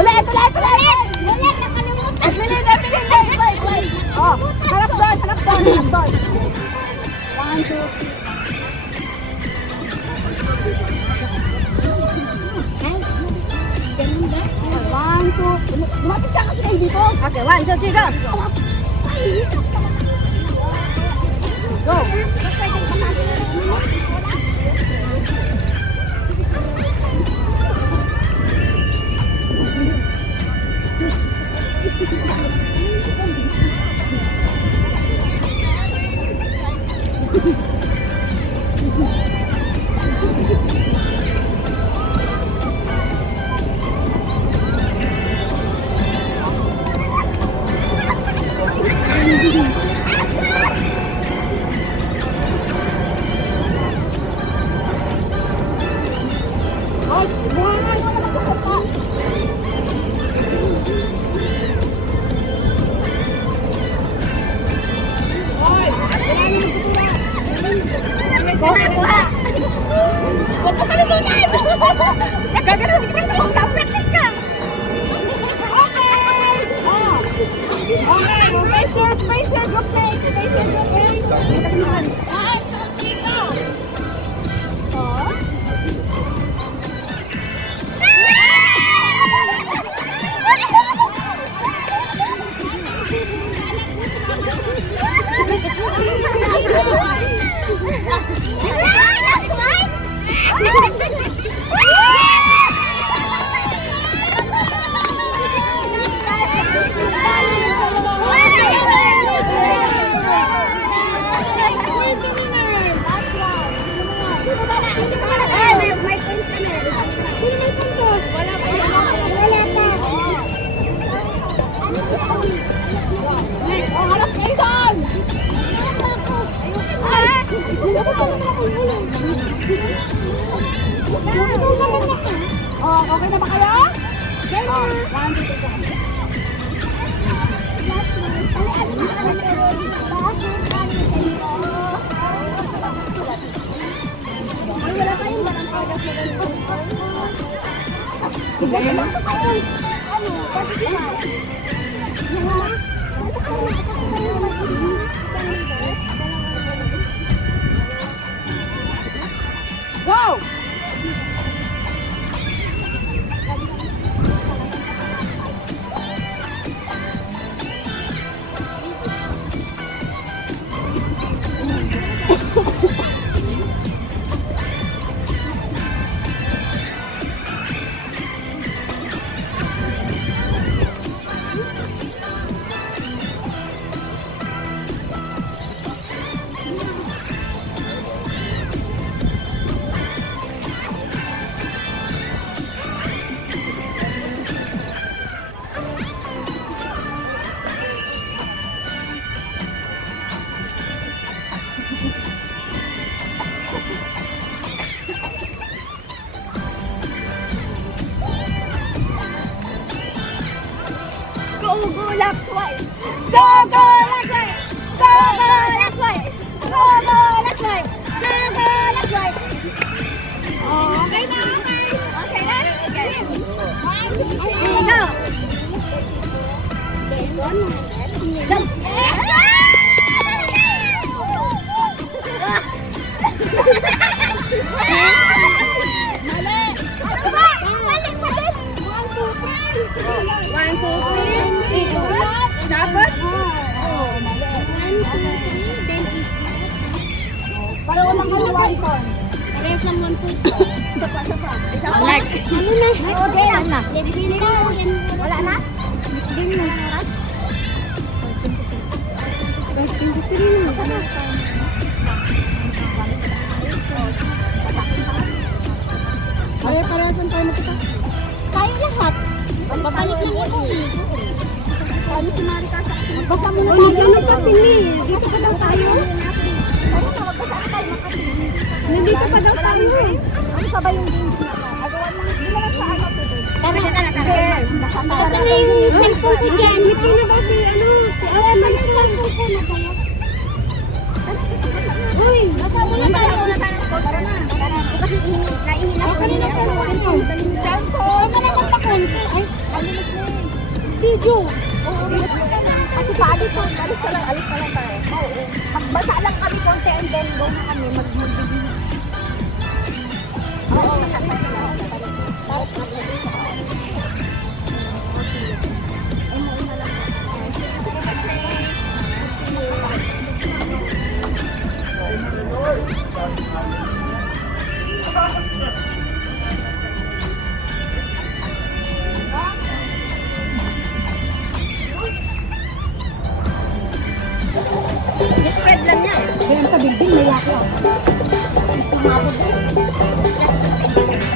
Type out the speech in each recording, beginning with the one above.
Ulit! Oh, harap doon. One, two, one, two. Lumapit ka kasi kayo dito. Okay, one, two, three, go. Go. Oh, okay na ba kayo? Oh, one, two, three. Wala kayong barangkadas na ganito. Go! Next. Okay, na. Wala na? Ay, para saan tayo magkita? Tayo lahat. Babalik lang ako. Paano si Marika sa akin? Magbasa mo na tayo. Ano pa sili? Dito pa daw tayo. Ano na, magbasa tayo makasili. Nandito pa daw tayo. Ano pa ba yung games na to? Agawan lang. Hindi naman sa ano to. Tara na yung cellphone ko dyan. Hindi na ba si ano? Si Awan na yung cellphone ko na tayo. Uy! Nasa muna tayo. Tara na. Kasi naihina ko kanina. video. Oo, kasi pa dito, alis na lang tayo. Oo. Magbasa lang kami konti and then go na kami mag-video. Oo, spread lang yan. Kaya sa building may laki ako. Tumabog eh.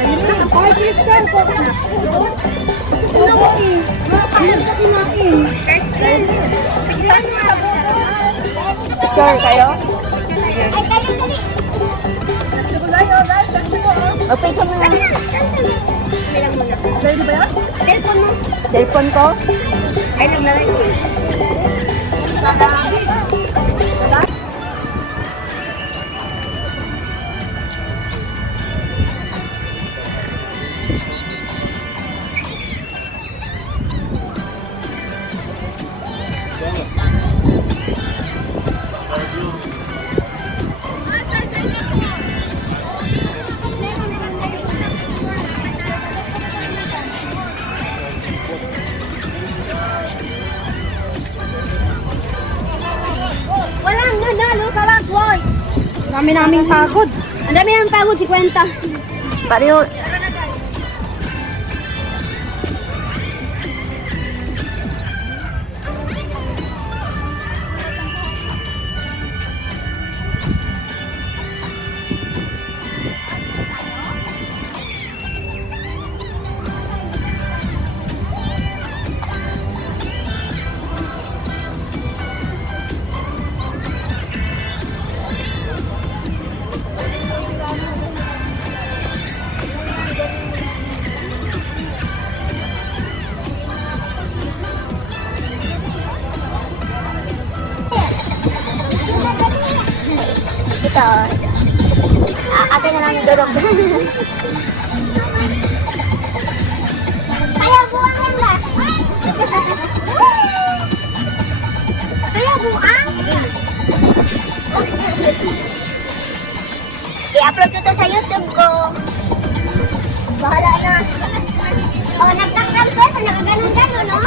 Ayun na, ay, Kristen, pwede na. Ito na eh. Kaya sa kinain. Kristen, picture mo sa buto. Picture kayo? Ay, dali. Okay ka muna. Kailang muna. Ready ba yan? Cellphone mo. Cellphone ko? Ay, naglalay ko eh. Walang nanalo sa last one. Dami naming pagod. Ang dami ng pagod, 50. Pareho. Ito. Atin na lang yung durog. Kaya buwang lang ba? Kaya buwang? I-upload ko to sa YouTube ko. Bahala na. O, nagtakram ko. Nakaganon-ganon, no?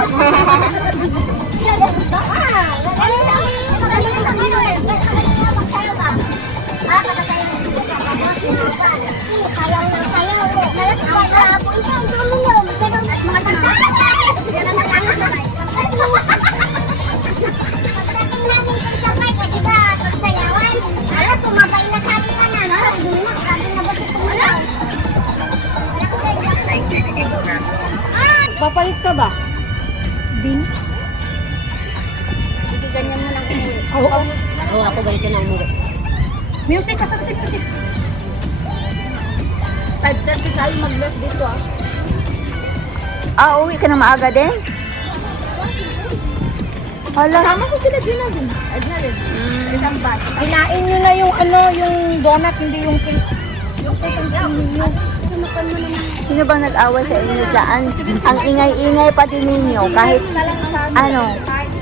Sayaw ng sayaw. Malas ka po ito. Ang tumulong. Mga pagdating namin kay Sabay, kasi ba, pagsayawan, alas, sumabay na sa atin ka na, no? Dumak, sabi na ba sa tumulaw? Papalit ka ba? Bin? Sige, ganyan mo lang umuwi. Oo. Oo, ako ganito na umuwi. Music, kasakit kasi. 5:30 tayo mag-left dito, ah. Uwi ka na maaga din? Hala. Kasama ko sila din. Isang bus. Kinain nyo na yung yung donut, hindi yung cake. Yung pagkakang ninyo. Sunukan mo naman. Sino bang nag-away sa inyo dyan? Ang ingay-ingay pati ninyo. Kahit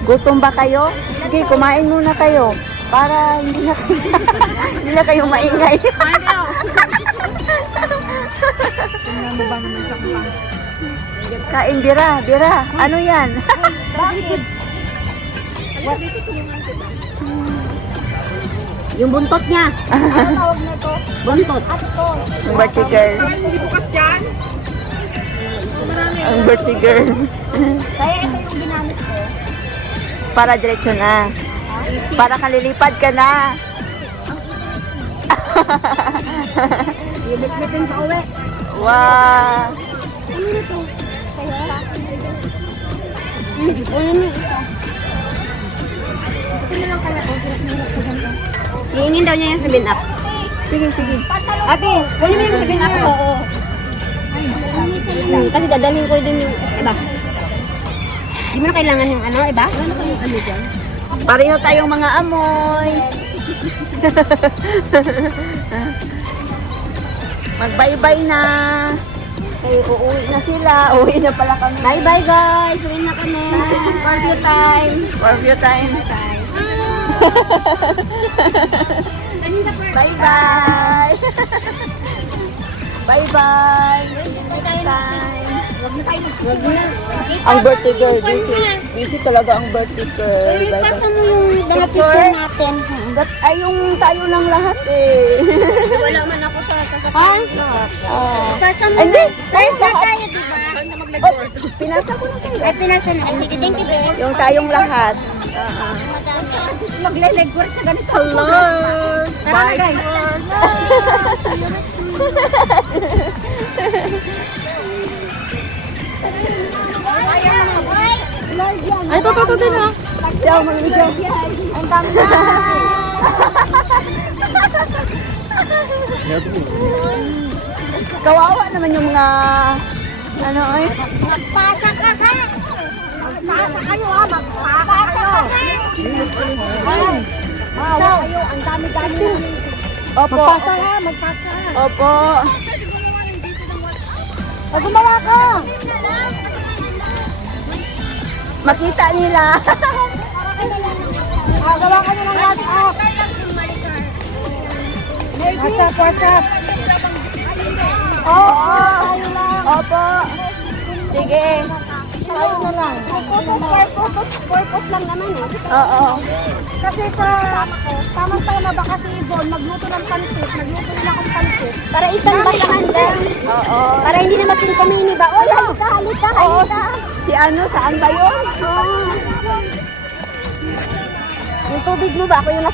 gutom ba kayo? Sige, kumain muna kayo. Para hindi na kayo maingay. Kain, bira. Ano yan? Bakit? Yung buntot niya. Ano tawag na to? Buntot. At to. Ang birthday girl. Hindi bukas dyan. Ang birthday girl. Kaya ito yung ginamit ko. Para diretso na. Para kalilipad ka na. Ibit-bitin pa uwi. Wow. Ano na to? Kaya? Ulo niyo isa. Ito lang kaya. Hihingin daw niya yung 7-up. Sige. Ate, wala mo yung 7-up. Oo. Kasi dadalhin ko din yung iba. Hindi mo na kailangan yung iba? Ano ka yung dyan? Pareho tayong mga amoy. Mag-bye-bye na. uuwi na sila. Uwi na pala kami. Bye-bye guys. Uwi na kami. Barbecue time. Barbecue time. Bye-bye. Bye-bye. Time. Ang birthday girl, busy. Busy talaga ang birthday girl. Ipasa Bye-bye. mo yung mga picture natin. Ay, yung tayo lang lahat eh. Wala man ako sa kasapahan. Ipasa mo. Ay, hindi. Tayo na tayo, diba? Oh, pinasa ko na kayo. Ay, pinasa na. Ay, sige, thank you, babe. Yung tayong lahat. Magle-legwork sa ganito. Hello! Tara na, guys. Ay, totoo din ha. Siyaw, mag-siyaw. Ang dami na. Kawawa naman yung mga ano eh. Magpasa ka ha. Magpasa kayo ha. Magpasa kayo. Ay, maawa kayo. Ang dami-dami. Opo. Magpasa ha. Magpasa. Opo. Ay, gumawa ka. Makita nila. Gawa ka na ng WhatsApp. WhatsApp. Oo. Opo. Sige. Ayos na lang. Purpose lang naman eh. Oo. Kasi sa tamang-tama ba kasi Ibon, magluto ng pansit, magluto nila akong pansit. Para isang basahan lang. Oo. Para hindi na magsintamini ba? Oy, halika. Si ano, saan ba yun? Yung tubig mo ba? Ako yung